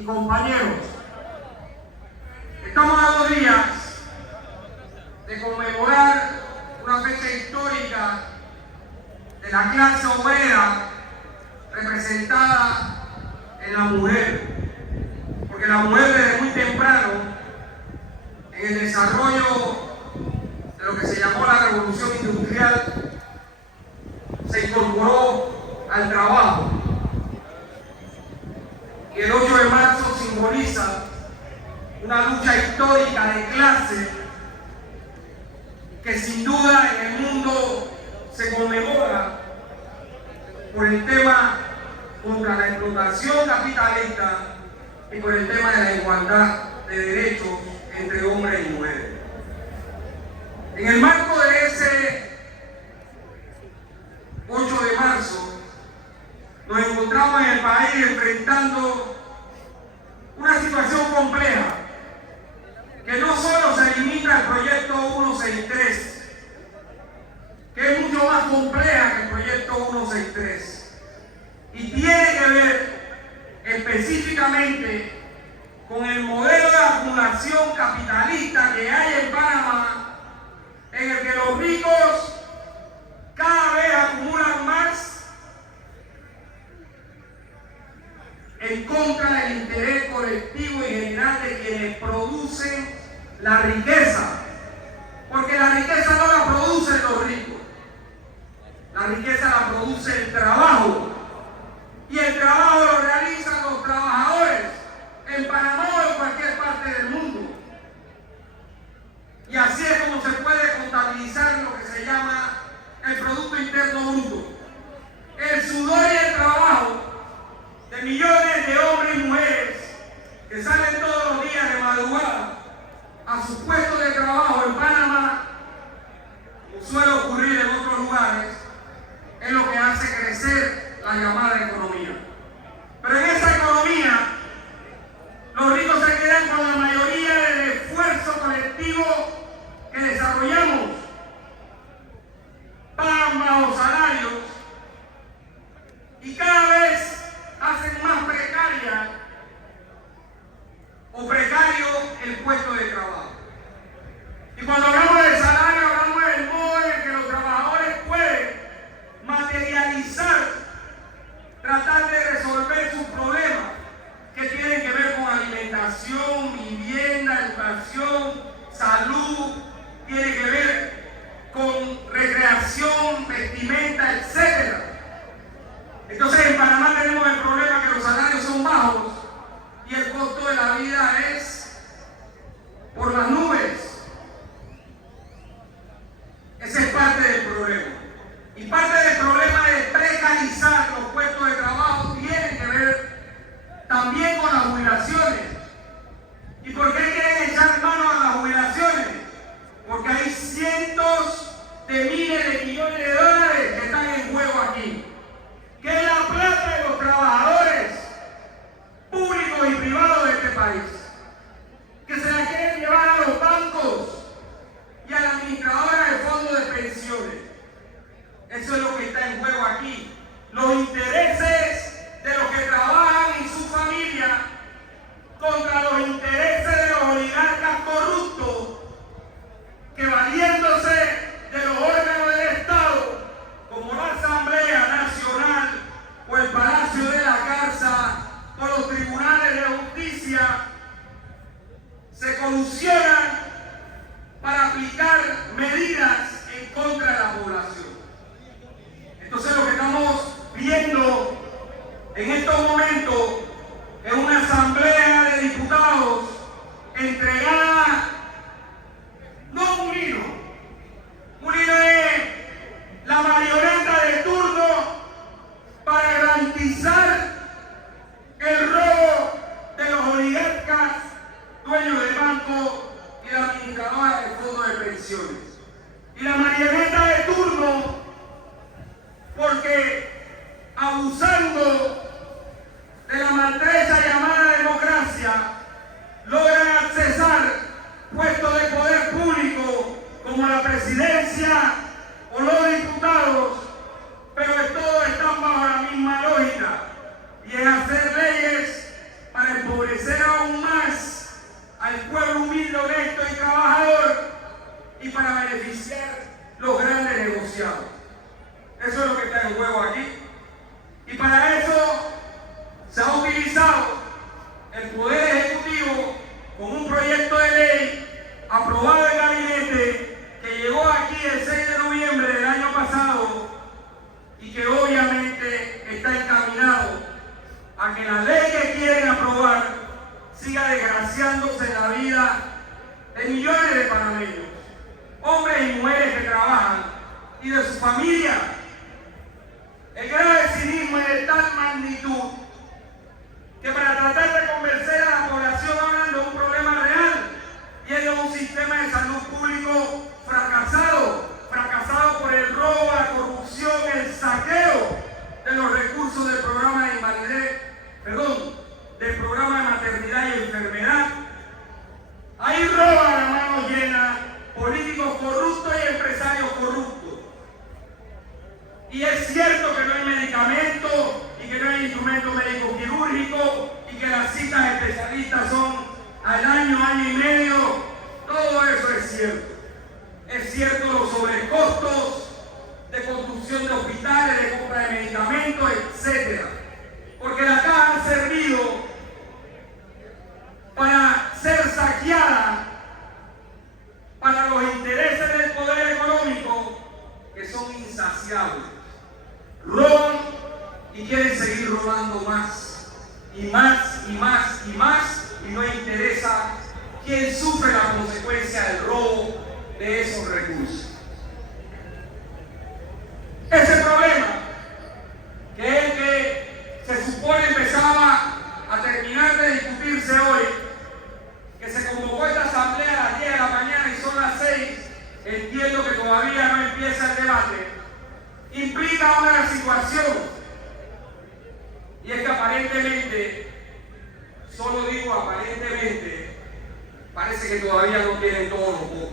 y compañeros, estamos a 2 días de conmemorar una fecha histórica de la clase obrera representada en la mujer, porque la mujer desde muy temprano, en el desarrollo de lo que se llamó la revolución industrial, se incorporó al trabajo. Y el 8 de marzo simboliza una lucha histórica de clase que sin duda en el mundo se conmemora por el tema contra la explotación capitalista y por el tema de la igualdad de derechos entre hombres y mujeres. En el marco de ese 8 de marzo, nos encontramos en el país enfrentando una situación compleja que no solo se limita al proyecto 163, que es mucho más compleja que el proyecto 163 y tiene que ver específicamente con el modelo de acumulación capitalista que hay en Panamá, en el que los ricos cada vez acumulan más en contra del interés colectivo y general de quienes producen la riqueza, porque la riqueza no la producen los ricos, la riqueza la produce el trabajo, y el trabajo lo realizan los trabajadores en Panamá o en cualquier parte del mundo. Y así es como se puede contabilizar lo que se llama el Producto Interno Bruto. El sudor y el trabajo de millones de hombres y mujeres que salen todos los días de madrugada a sus puestos de trabajo en Panamá, como suele ocurrir en otros lugares, es lo que hace crecer la llamada economía. Pero en esa economía, los ricos se quedan con la mayoría del esfuerzo colectivo que desarrollamos, pagan bajos salarios y cada vez hacen más precaria o precario el puesto de trabajo. Y cuando hablamos de salario, hablamos del modo en el que los trabajadores pueden materializar, tratar de resolver sus problemas que tienen que ver con alimentación, vivienda, educación, salud, tiene que ver con recreación, vestimenta, etc. Entonces en Panamá tenemos el problema que los salarios son bajos y el costo de la vida es por las nubes. Ese es parte del problema. Y parte del problema de precarizar los puestos de trabajo tiene que ver también con las jubilaciones. ¿Y por qué quieren echar mano a las jubilaciones? Porque hay cientos de miles de millones de dólares que están en juego aquí. Que es la plata de los trabajadores públicos y privados de este país, que se la quieren llevar a los bancos y a la administradora de fondos de pensiones. Eso es lo que está en juego aquí. Los intereses de los que trabajan y su familia contra los intereses de los oligarcas corruptos que, valiéndose de los órganos del Estado, como la Asamblea Nacional o el Palacio de la Garza o los tribunales de justicia, se colusionan para aplicar medidas en contra de la población. Entonces lo que estamos viendo en estos momentos es una asamblea de diputados entregada no a un hilo es la marioneta de turno para garantizar el robo de los oligarcas, dueños de banco y la administradora de fondos de pensiones. Y la marioneta de turno porque abusando al pueblo humilde, honesto y trabajador, y para beneficiar los grandes negociados. Eso es lo que está en juego aquí. Y para eso se ha utilizado el Poder Ejecutivo con un proyecto de ley aprobado en gabinete que llegó aquí el 6 de noviembre del año pasado y que obviamente está encaminado a que la ley que quieren aprobar siga desgraciándose la vida de millones de panameños, hombres y mujeres que trabajan y de su familia. El grave cinismo es de tal magnitud que para tratar de convencer a la población hablan de un problema real y es de un sistema de salud público fracasado por el robo, la corrupción, el saqueo de los recursos del programa de invalidez, del programa de maternidad y enfermedad. Ahí roban a mano llena políticos corruptos y empresarios corruptos. Y es cierto que no hay medicamentos y que no hay instrumentos médicos quirúrgicos y que las citas especialistas son al año y medio. Todo eso es cierto. Es cierto los sobrecostos de construcción de hospitales, de compra de medicamentos, etc. Porque la caja ha servido para ser saqueada para los intereses del poder económico que son insaciables. Roban y quieren seguir robando más y más y más y más y no interesa quién sufre la consecuencia del robo de esos recursos. Ese problema, que es el que se supone empezaba a terminar de discutirse hoy, que se convocó esta asamblea a las 10 de la mañana y son las 6, entiendo que todavía no empieza el debate, implica una situación, y es que aparentemente, solo digo aparentemente, parece que todavía no tienen todos los votos.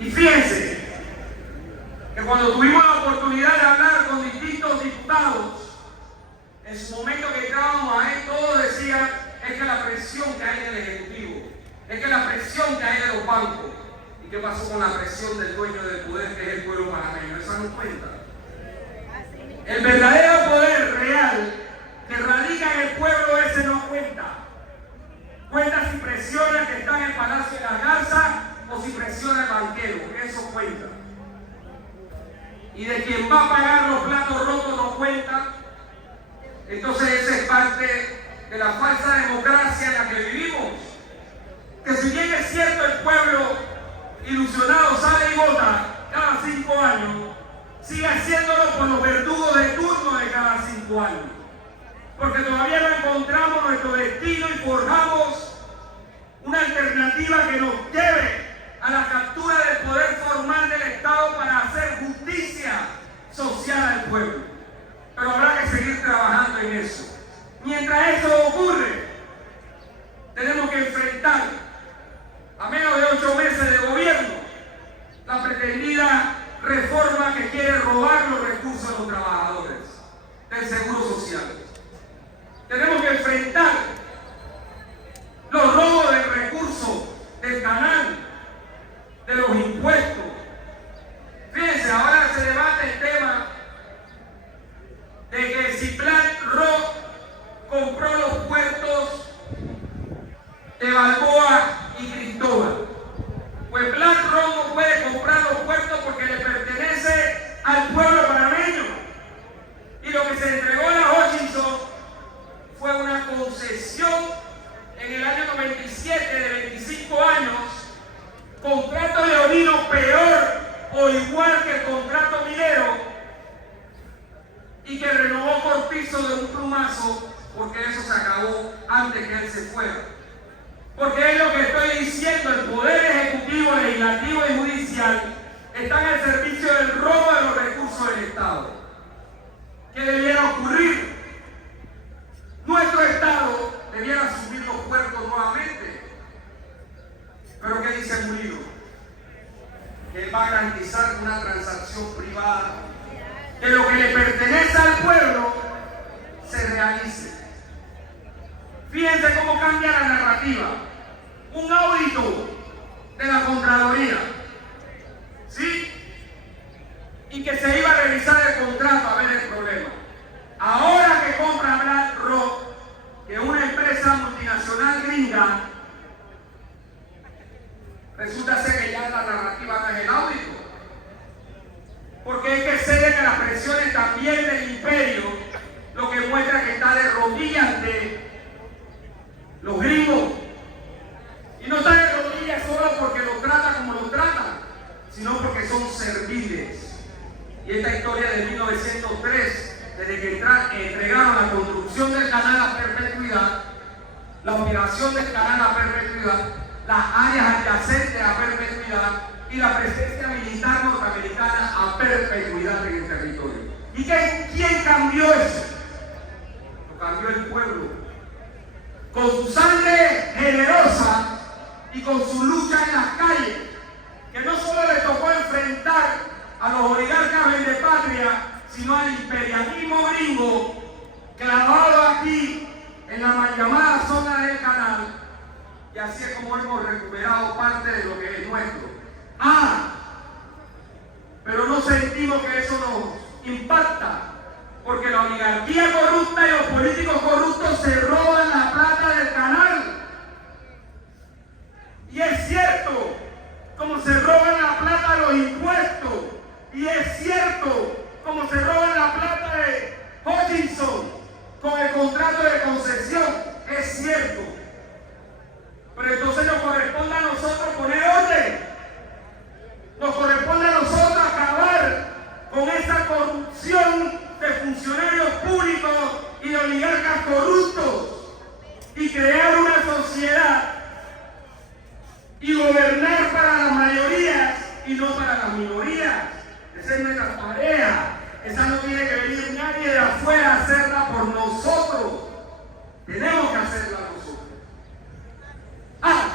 Y fíjense que cuando tuvimos la oportunidad de hablar con distintos diputados, en su momento que estábamos ahí, todos decían, es que la presión que hay del Ejecutivo, es que la presión que hay de los bancos. ¿Y qué pasó con la presión del dueño del poder, que es el pueblo panameño? ¿Esa no cuenta? El verdadero poder real que radica en el pueblo, ese no cuenta. Cuenta si presiona el que está en el Palacio de la Garza o si presiona el banquero, eso cuenta. Y de quien va a pagar los platos rotos no cuenta. Entonces esa es parte de la falsa democracia en la que vivimos. Que si bien es cierto el pueblo ilusionado sale y vota cada 5 años, sigue haciéndolo por los verdugos de turno de cada 5 años. Porque todavía no encontramos nuestro destino y forjamos una alternativa que nos lleve a la captura del poder formal del Estado para hacer justicia social al pueblo. Pero habrá que seguir trabajando en eso. Mientras eso ocurre, tenemos que enfrentar, a menos de 8 meses de gobierno, la pretendida reforma que quiere robar los recursos de los trabajadores del Seguro Social. Tenemos que enfrentar los robos del recurso del canal, de los impuestos. Fíjense, ahora se debate el tema de que si BlackRock compró los puertos de Balboa y Cristóbal. Pues BlackRock no puede comprar los puertos porque le pertenece al pueblo panameño. Y lo que se entregó a la Hutchison fue una concesión en el año 97 de 25 años, contrato leonino peor o igual que el contrato minero, y que renovó Cortizo de un plumazo, porque eso se acabó antes que él se fuera. Porque es lo que estoy diciendo, el poder ejecutivo, legislativo y judicial están al servicio del robo de los recursos del Estado. ¿Qué debiera ocurrir? Nuestro Estado debiera asumir los puertos nuevamente. Pero ¿qué dice Murillo? Que él va a garantizar una transacción privada, que lo que le pertenece al pueblo se realice. Fíjense cómo cambia la narrativa. Un audito de la Contraloría, ¿sí? Y que se iba a revisar el contrato a ver el problema. Ahora que compra BlackRock, que es una empresa multinacional gringa, resulta ser que ya la narrativa no es el audito. Porque hay que ceder a las presiones también del imperio, lo que muestra que está de rodillas ante los gringos. Y no está de rodillas solo porque los trata como los tratan, sino porque son serviles. Y esta historia de 1903, desde que entregaron la construcción del canal a perpetuidad, la operación del canal a perpetuidad, las áreas adyacentes a perpetuidad y la presencia militar norteamericana a perpetuidad en el territorio. ¿Y quién cambió eso? Lo cambió el pueblo. Con su sangre generosa y con su lucha en las calles, que no solo le tocó enfrentar a los oligarcas vendepatria, sino al imperialismo gringo clavado aquí en la mal llamada zona del canal, y así es como hemos recuperado parte de lo que es nuestro. Pero no sentimos que eso nos impacta, porque la oligarquía corrupta y los políticos corruptos se roban la plata del canal. Y es cierto, como se roban la plata de los impuestos, y es cierto, como se roban la plata de Hutchinson con el contrato de concesión, es cierto. Pero entonces nos corresponde a nosotros poner orden. Nos corresponde a nosotros acabar con esa corrupción de funcionarios públicos y de oligarcas corruptos y crear una sociedad y gobernar para las mayorías y no para las minorías. Esa es nuestra tarea. Esa no tiene que venir nadie de afuera a hacerla por nosotros. Tenemos que hacerla nosotros.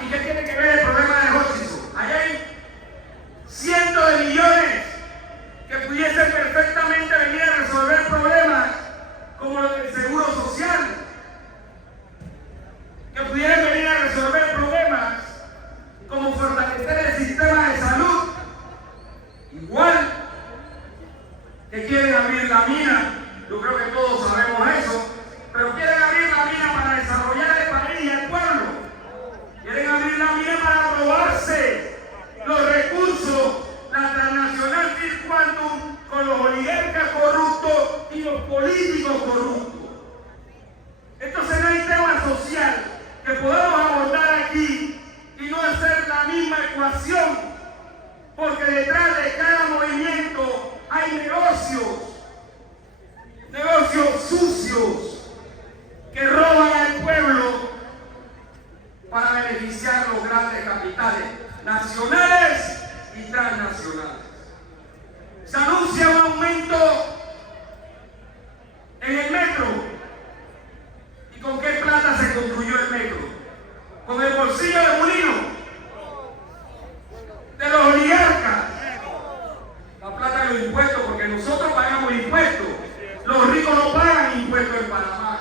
¿Y qué tiene que ver el problema de Hutchinson? Allá hay cientos de millones que pudiesen perfectamente venir a resolver problemas como los del seguro social, que pudieran venir a resolver problemas como fortalecer el sistema de salud, igual que quieren abrir la mina. Yo creo que todos sabemos eso, pero quieren abrir la mina para desarrollar el país y el pueblo. Quieren abrir la mina para robarse los recursos, la transnacional First Quantum con los oligarcas corruptos y los políticos corruptos. Entonces no hay tema social que podamos abordar aquí y no hacer la misma ecuación, porque detrás de cada movimiento hay negocios sucios que roban al pueblo para beneficiar los grandes capitales nacionales y transnacionales. Se anuncia un aumento en el metro. ¿Y con qué plata se construyó el metro? Con el bolsillo de Molino, de los oligarcas. La plata de los impuestos, porque nosotros pagamos impuestos. Los ricos no pagan impuestos en Panamá.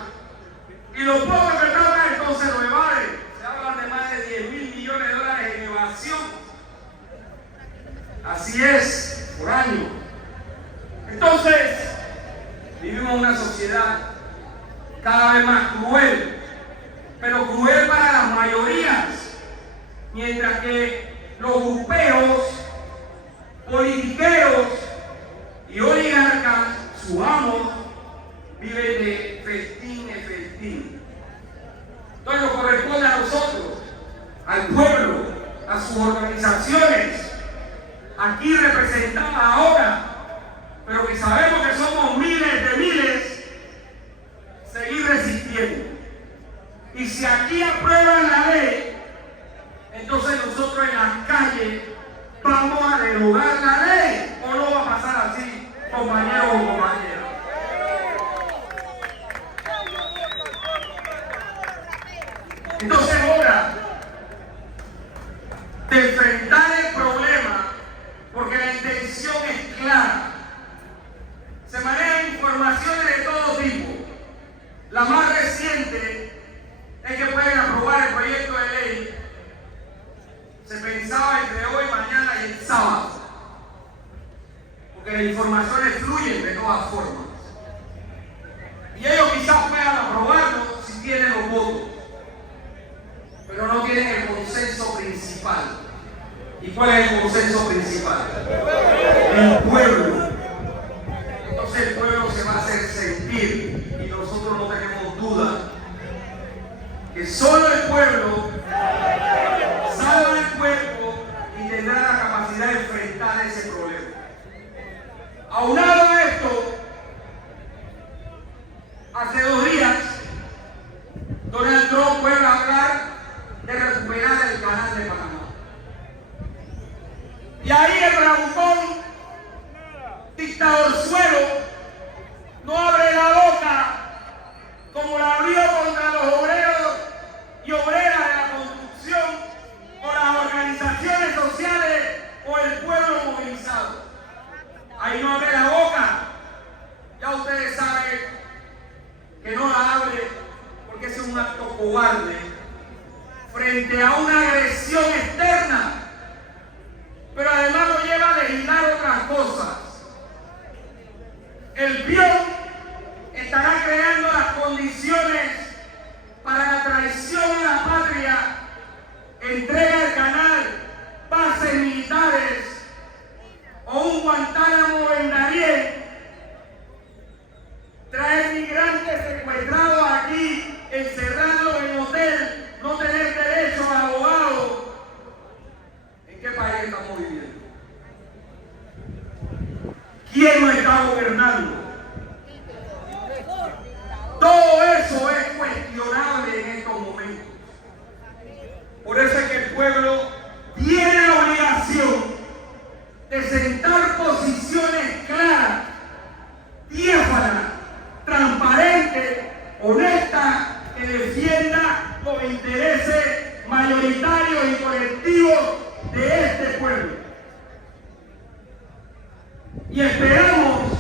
Y los pobres que pagan entonces lo evaden. Se hablan de más de 10.000 millones de dólares en evasión. Así es, por año. Entonces, vivimos en una sociedad cada vez más cruel, pero cruel para las mayorías, mientras que los grupeos, politiqueros y oligarcas, sus amos, viven de festín en festín. Entonces nos corresponde a nosotros, al pueblo, a sus organizaciones, aquí representadas ahora, pero que sabemos que somos miles de miles, seguir resistiendo. Y si aquí aprueban la ley, entonces nosotros en las calles vamos a derogar la ley, o no va a pasar así, compañeros o compañeras. Entonces ahora, de enfrentar el problema, porque la intención es clara. Se manejan informaciones de todo tipo. La más reciente es principal. ¿Y cuál es el consenso principal? El pueblo. Entonces el pueblo se va a hacer sentir y nosotros no tenemos duda que solo el pueblo salva el cuerpo y tendrá la capacidad de enfrentar ese problema. Aunado a esto, hace 2 días Donald Trump vuelve a hablar de recuperar el canal de Panamá. Y ahí el bravucón dictadorzuelo no abre la boca como la abrió contra los obreros y obreras de la construcción o las organizaciones sociales o el pueblo movilizado. Ahí no abre la boca. Ya ustedes saben que no la abre porque ese es un acto cobarde frente a una agresión externa. Pero además lo lleva a legislar otras cosas. El PION estará creando las condiciones para la traición a la patria, entrega del canal, bases militares o un Guantánamo en Darién, traer migrantes secuestrados aquí, encerrarlos en hotel, no tener derecho a abogado. ¿En qué país estamos viviendo? ¿Quién nos está gobernando? Todo eso es cuestionable en estos momentos. Por eso es que el pueblo tiene la obligación de sentar posiciones claras, diáfanas, transparentes, honestas, que defienda los intereses mayoritarios y colectivos de este pueblo. Y esperamos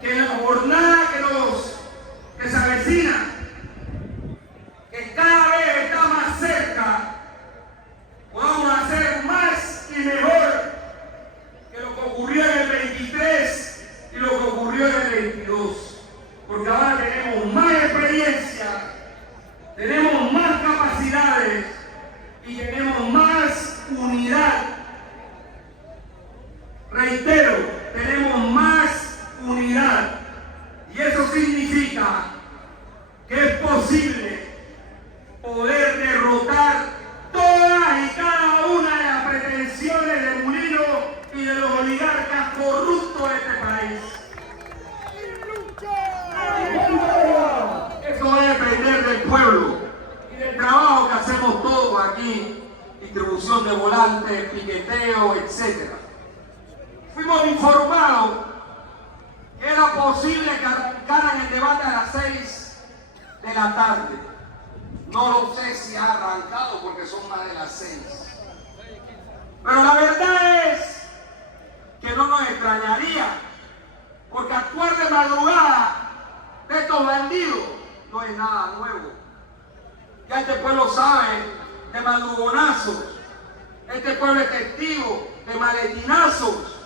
que en la jornada que se avecina, que cada vez está más cerca, podamos hacer más y mejor que lo que ocurrió en el 23 y lo que ocurrió en el 22. Porque ahora tenemos más experiencia, tenemos más capacidades y tenemos más unidad. Reitero, tenemos más unidad. Y eso significa que es posible poder derrotar todas y cada una de las pretensiones de Mulino y de los oligarcas corruptos de este país. Eso va a depender del pueblo y del trabajo que hacemos todos aquí, distribución de volantes, piqueteo, etc. Fuimos informados que era posible que arrancaran el debate a las 6 de la tarde. No lo sé si ha arrancado porque son más de las 6. Pero la verdad es que no nos extrañaría, porque actuar de madrugada de estos bandidos no es nada nuevo. Ya este pueblo sabe de madrugonazos, este pueblo es testigo de maletinazos,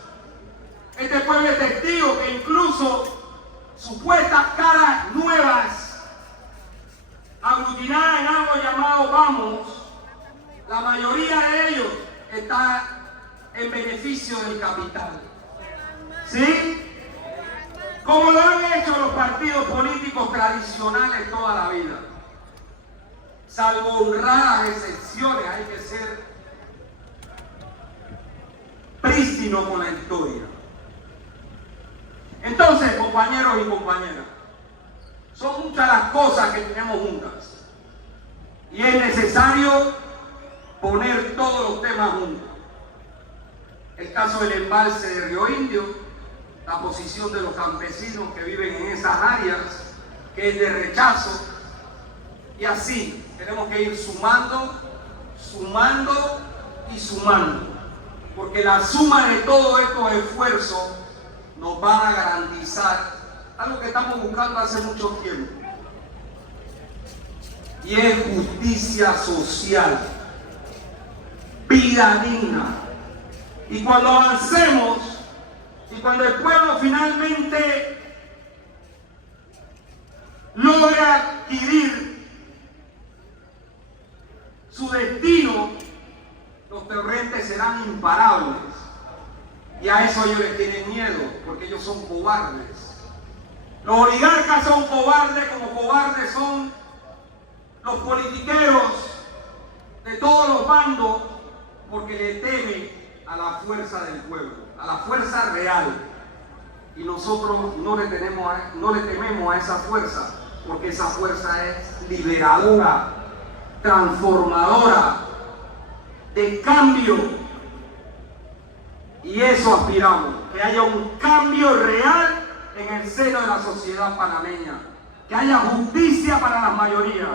este pueblo es testigo que incluso supuestas caras nuevas aglutinadas en algo llamado Vamos, la mayoría de ellos está en beneficio del capital. ¿Sí? Como lo han hecho los partidos políticos tradicionales toda la vida. Salvo honradas excepciones, hay que ser prístino con la historia. Entonces, compañeros y compañeras, son muchas las cosas que tenemos juntas. Y es necesario poner todos los temas juntos. El caso del embalse de Río Indio, la posición de los campesinos que viven en esas áreas, que es de rechazo. Y así tenemos que ir sumando, sumando y sumando. Porque la suma de todos estos esfuerzos nos van a garantizar algo que estamos buscando hace mucho tiempo. Y es justicia social, vida digna. Y cuando avancemos, y cuando el pueblo finalmente logra adquirir su destino, Y a eso ellos les tienen miedo, porque ellos son cobardes. Los oligarcas son cobardes, como cobardes son los politiqueros de todos los bandos, porque le temen a la fuerza del pueblo, a la fuerza real. Y nosotros no le tememos a esa fuerza, porque esa fuerza es liberadora, transformadora, de cambio. Y eso aspiramos, que haya un cambio real en el seno de la sociedad panameña, que haya justicia para las mayorías,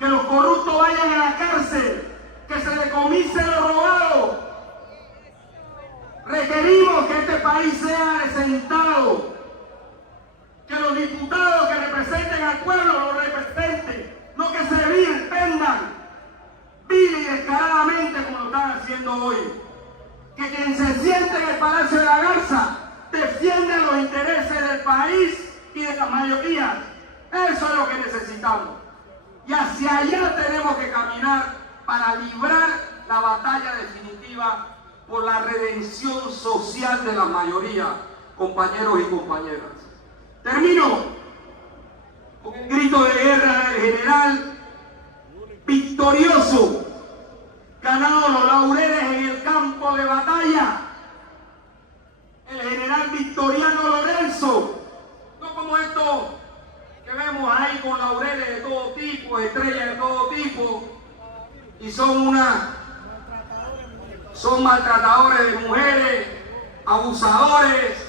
que los corruptos vayan a la cárcel, que se decomise lo robado. Requerimos que este país sea descentrado, que los diputados que representen al pueblo lo representen, no que se vendan vil y descaradamente como lo están haciendo hoy. Que quien se siente en el Palacio de la Garza defienda los intereses del país y de las mayorías. Eso es lo que necesitamos. Y hacia allá tenemos que caminar para librar la batalla definitiva por la redención social de la mayoría, compañeros y compañeras. Termino con el grito de guerra del general victorioso, ganado los laureles en el campo de batalla, el general Victoriano Lorenzo, no como estos que vemos ahí con laureles de todo tipo, estrellas de todo tipo, y son maltratadores de mujeres, abusadores,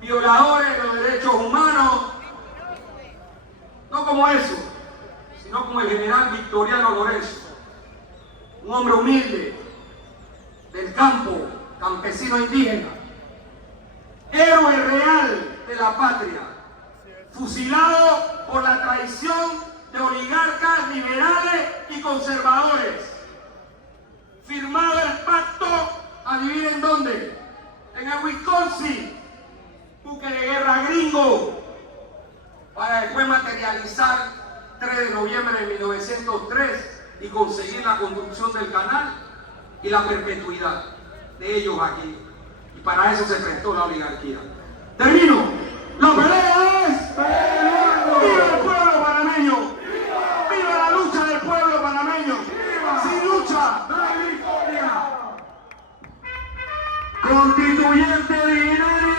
violadores de los derechos humanos, no como eso, sino como el general Victoriano Lorenzo, un hombre humilde, del campo, campesino indígena, héroe real de la patria, fusilado por la traición de oligarcas liberales y conservadores, firmado el pacto, adivinen dónde, en el Wisconsin, buque de guerra gringo, para después materializar 3 de noviembre de 1903 y conseguir la construcción del canal y la perpetuidad de ellos aquí. Y para eso se prestó la oligarquía. Termino. La pelea es ¡viva el pueblo panameño! ¡Viva la lucha del pueblo panameño! ¡Sin lucha no hay victoria! Constituyente originario.